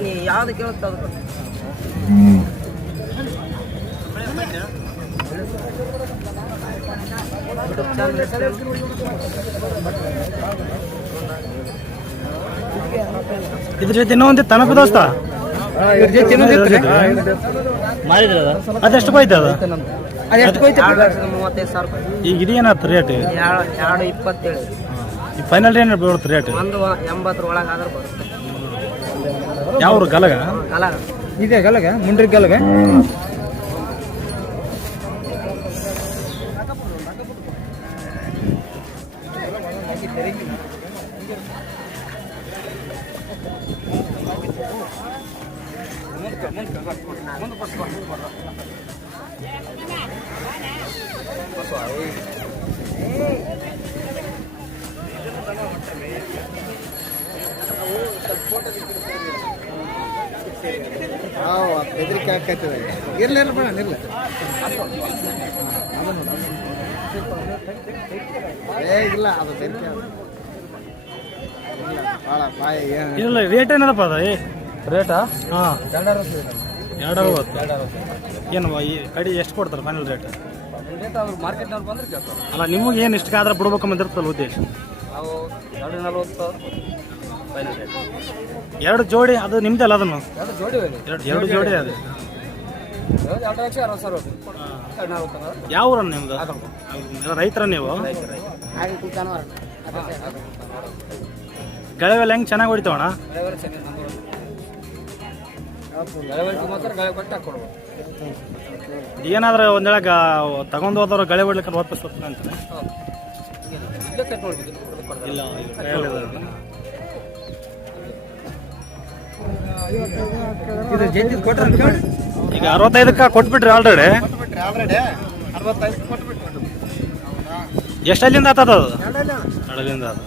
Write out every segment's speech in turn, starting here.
ನೀ ಯಾವ್ದು ಕೇಳುತ್ತೆ ಅದು? ಇದ್ರ ಜೊತೆ ಇನ್ನೊಂದು ತನಕ ದೋಸ್ತ? ಇದ್ರ ಜೊತೆ ಇನ್ನೊಂದು ಇತ್ತು ಮಾರಿದ್ರ ಅದೆಷ್ಟು ಹೋಯ್ತು ಅದು? ಅದು ಎಷ್ಟು ಹೋಯ್ತು ಎರಡು ಲಕ್ಷದ ಮೂವತ್ತೈದು ಸಾವಿರ ರೂಪಾಯಿ ಈಗ ಇದೇನಾಯ್ತು ರೇಟ್ ಎರಡು ಎರಡು ಇಪ್ಪತ್ತೇಳು. ಈ ಫೈನಲ್ ಏನು ಬೀಳುತ್ತೆ ರೇಟ್ ಒಂದು ಎಂಬತ್ತರ ಒಳಗೆ ಆದ್ರೆ ಬರುತ್ತೆ. ಯಾವ ಗಲಗ ಅಲ್ಲ ಇದೆ ಗಲಗ ಮುಂಡ್ರಿ ಗಲಗ ಹಾಂ ಹೆದರಿಕೆ ಇರ್ಲಿ ಇರ್ಲಿ ಬೇಡ ಏ ಇಲ್ಲ ಅದು ಬೆಂಕಿ ಭಾಳ ಬಾಯಿ ಏನು ಇಲ್ಲ ರೇಟ್ ಏನಪ್ಪ ಅದ? ಏ. ರೇಟಾ ಹಾಂ. ಎರಡು ಅರವತ್ತು ಏನು ಈ ಕಡೆ ಎಷ್ಟು ಕೊಡ್ತಾರೆ ಫೈನಲ್ ರೇಟ್ ಮಾರ್ಕೆಟ್ನವ್ರು ಬಂದ್ರೆ ಕೇಳ್ತಾರೆ. ಅಲ್ಲ ನಿಮಗೆ ಏನು ಇಷ್ಟಕ್ಕಾದ್ರೆ ಬಿಡ್ಬೇಕು ಇರ್ತಲ್ಲ ಉದ್ದೇಶ? ನಾವು ಎರಡು ನಲ್ವತ್ತು. ರೇಟ್ ಎರಡು ಜೋಡಿ ಅದು ನಿಮ್ದೆ ಅಲ್ಲ ಅದನ್ನು? ಎರಡು ಜೋಡಿ ಎರಡು ಎರಡು ಜೋಡಿ ಅದು. ಎರಡು ಲಕ್ಷ ಅರವತ್ತು ಸಾವಿರ ಎರಡು ನಲ್ವತ್ತು ಯಾವ ಊರನ್ನು ನಿಮ್ದು? ರೈತರ ನೀವು? ಗಳವೆಲ್ಲ ಹೆಂಗೆ ಚೆನ್ನಾಗಿ ಹೊಡಿತಾವಣ ಏನಾದ್ರೆ ಒಂದ್ ಹೇಳಕ ತಗೊಂಡು ಹೋದವ್ರು ಗಳೆ ಹೊಡ್ಲಿಕ್ಕೆ ವಾಪಸ್ ಬರ್ತಾರೆ ಅಂತಾರೆ ಇಲ್ಲೇ ಈಗ ಅರವತ್ತೈದಕ್ಕೆ ಕೊಟ್ಬಿಟ್ರಿ ಆಲ್ರೆಡಿ ಎಷ್ಟು ಆಲ್ರೆಡಿ ಅರವತ್ತೈದು ಕೊಟ್ಬಿಟ್ರಿ ಎಷ್ಟಲ್ಲಿಂದ ಆತದ ಅದು. ಎರಡಲ್ಲಿಂದ ಅದು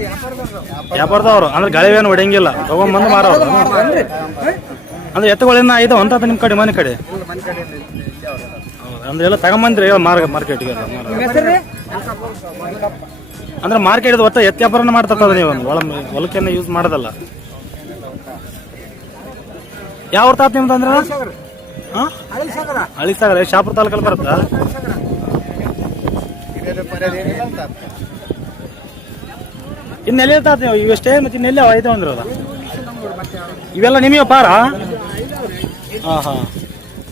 ವ್ಯಾಪಾರದವ್ರು. ವ್ಯಾಪಾರದವ್ರು. ಅಂದ್ರೆ ಗಳಿವೇನು ಹೊಡೆಯಂಗಿಲ್ಲ. ತಗೊಂಬಂದು ಮಾರವ್ರು ಅಂದ್ರೆ ಎತ್ತುಗಳಿಂದ ಐದು ಅಂತ ನಿಮ್ ಕಡೆ ಮನೆ ಕಡೆ. ಅಂದ್ರೆ ಎಲ್ಲ ತಗೊಂಬಂದ್ರಿ ಮಾರ್ಗ ಮಾರ್ಕೆಟ್ಗೆ ನಿಮ್ಮ ಅಂದ್ರೆ ಮಾರ್ಕೆಟ್ ಒತ್ತ ವ್ಯಾಪಾರನ ಮಾಡ್ತಕ್ಕದ ನೀವು. ಒಳ ಹೊಲಕ್ಕೆಲ್ಲ ಯೂಸ್ ಮಾಡೋದಲ್ಲ. ಯಾವ ಊರ್ ತಾತ ನಿಮ್ದು ಅಂದ್ರೆ? ಹಳಿ ಸಾಗರ ಶಾಪುರ ತಾಲೂಕಲ್ಲಿ ಬರುತ್ತಾ. ಇನ್ನೆಲ್ಲಿ ತಾತ ನೀವು? ಇವಷ್ಟೇ? ಮತ್ತೆ ಇನ್ನೆಲ್ಲಿ ಐದು ಅಂದ್ರಲ್ಲ? ಇವೆಲ್ಲ ನಿಮಗೆ ಪಾರ? ಹಾ ಹಾ.